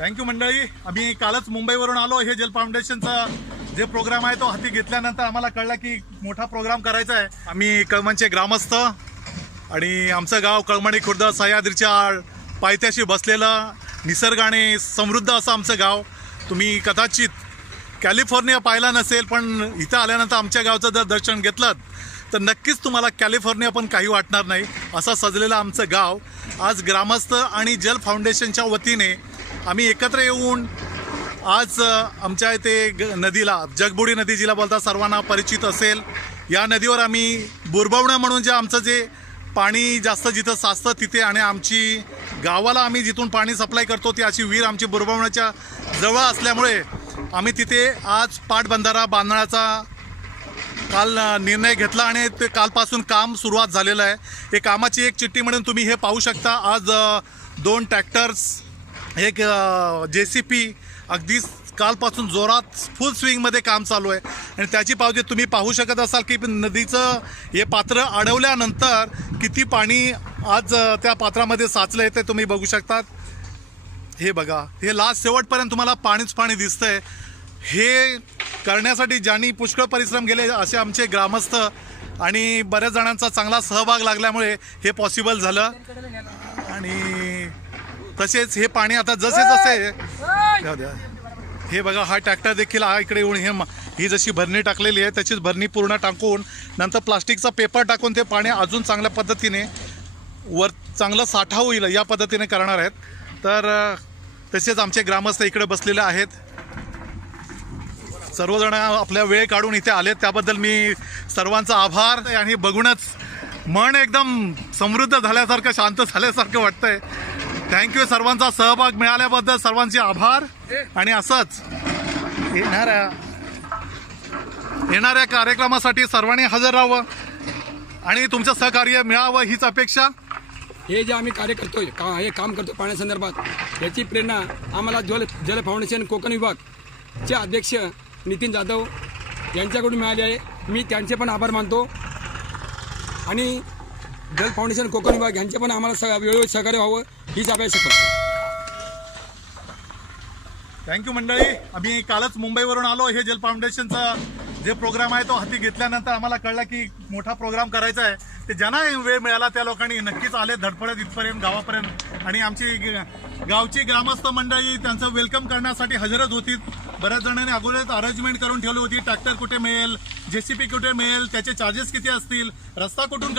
Thank you मंडळी. आम्ही कालच मुंबईवरून आलो. हे जल फाउंडेशनचा जे प्रोग्राम आहे तो हाती घेतल्यानंतर आम्हाला कळलं की मोठा प्रोग्राम करायचा आहे. आम्ही कळमणचे ग्रामस्थ आणि आमचं गाव कळमणी खुर्द सह्याद्रीच्या पायथ्याशी बसलेलं निसर्गाने समृद्ध असं आमचं गाव. तुम्ही कदाचित कॅलिफोर्निया पाहिला नसेल पण इथं आल्यानंतर आमच्या गावचं जर दर्शन घेतलं तर नक्कीच तुम्हाला कॅलिफोर्निया पण काही वाटणार नाही. असं सजलेलं आमचं गाव. आज ग्रामस्थ आणि जल फाउंडेशनच्या वतीने आम्ही एकत्र येऊन आज आमच्या इथे ग- नदीला जगबुडी नदी जिला बोलता सर्वांना परिचित असेल. या नदीवर आम्ही बुरबवणं म्हणून जे आमचं जे पाणी जास्त जिथं साचतं तिथे आणि आमची गावाला आम्ही जिथून पाणी सप्लाय करतो ती अशी विहीर आमची बुरबवण्याच्या जवळ असल्यामुळे आम्ही तिथे आज पाटबंधारा बांधण्याचा काल निर्णय घेतला आणि ते कालपासून काम सुरुवात झालेलं आहे. हे कामाची एक चिठ्ठी म्हणून तुम्ही हे पाहू शकता. आज दोन ट्रॅक्टर्स एक जे सी पी अगदी कालपासून जोरात फुल स्विंगमध्ये काम चालू आहे. आणि त्याची पावती तुम्ही पाहू शकत असाल की नदीचं हे पात्र अडवल्यानंतर किती पाणी आज त्या पात्रामध्ये साचलं आहे ते तुम्ही बघू शकतात. हे बघा हे लास्ट शेवटपर्यंत तुम्हाला पाणीच पाणी दिसतंय. हे करण्यासाठी ज्यांनी पुष्कळ परिश्रम केले असे आमचे ग्रामस्थ आणि बऱ्याच जणांचा चांगला सहभाग लागल्यामुळे हे पॉसिबल झालं. आणि तसेच हे पाणी आता जसे जसे. हे बघा हा ट्रॅक्टर देखील हा इकडे येऊन हे ही जशी भरणी टाकलेली आहे त्याचीच भरणी पूर्ण टाकून नंतर प्लास्टिकचा पेपर टाकून ते पाणी अजून चांगल्या पद्धतीने वर चांगलं साठा होईल या पद्धतीने करणार आहेत. तर तसेच आमचे ग्रामस्थ इकडे बसलेले आहेत. सर्वजण आपल्या वेळ काढून इथे आलेत त्याबद्दल मी सर्वांचा आभार आणि बघूनच मन एकदम समृद्ध झाल्यासारखं शांत झाल्यासारखं वाटतंय. थँक्यू सर्वांचा सहभाग मिळाल्याबद्दल सर्वांचे आभार. आणि असंच येणाऱ्या येणाऱ्या कार्यक्रमासाठी सर्वांनी हजर राहावं आणि तुमचं सहकार्य मिळावं हीच अपेक्षा. हे जे आम्ही कार्य करतोय का हे काम करतो पाण्यासंदर्भात याची प्रेरणा आम्हाला जल जल फाउंडेशन कोकण विभागचे अध्यक्ष नितीन जाधव यांच्याकडून मिळाली आहे. मी त्यांचे पण आभार मानतो. आणि जल फाउंडेशन कोकण विभाग यांचे पण आम्हाला सह वेळोवेळी सहकार्य व्हावं हीच अपेक्षा करतो थँक्यू मंडळी. आम्ही कालच मुंबईवरून आलो. हे जल फाउंडेशनचा जे प्रोग्राम आहे तो हाती घेतल्यानंतर आम्हाला कळलं की मोठा प्रोग्राम करायचा आहे. ते ज्यांना वेळ मिळाला त्या लोकांनी नक्कीच आले धडपडत इथपर्यंत गावापर्यंत. आणि आमची गावची ग्रामस्थ मंडळी त्यांचं वेलकम करण्यासाठी हजरच होती. बऱ्याच जणांनी अगोदरच अरेंजमेंट करून ठेवली होती. ट्रॅक्टर कुठे मिळेल जेसीपी कुठे मिळेल त्याचे चार्जेस किती असतील रस्ता कुठून